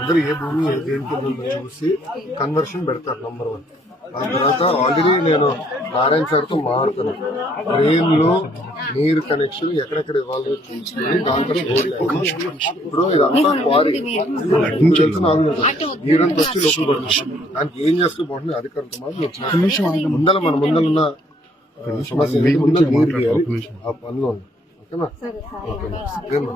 అందరూ ఏ భూమి ఏ దేనికి ఉందో చూసి కన్వర్షన్ పెడతారు నంబర్ 1. ఆ తర్వాత ఆల్రెడీ నేను నారాయణ సార్ తో మాట్లాడుతాను, ట్రైన్ లో నీరు కనెక్షన్ ఎక్కడెక్కడ ఇవ్వాలో చూసుకుని దాంతో ఇప్పుడు ఇదంతా క్వారీ నీరంతా వచ్చి లోపల పడుతుంది. దానికి ఏం చేస్తే బాగుంటుంది అధికారులతో మాత్రం ముందర మన ముందరున్న సమస్య ముందర నీరు తీయాలి. ఆ పనిలో ఉంది. ఓకేనా? ఓకేనా?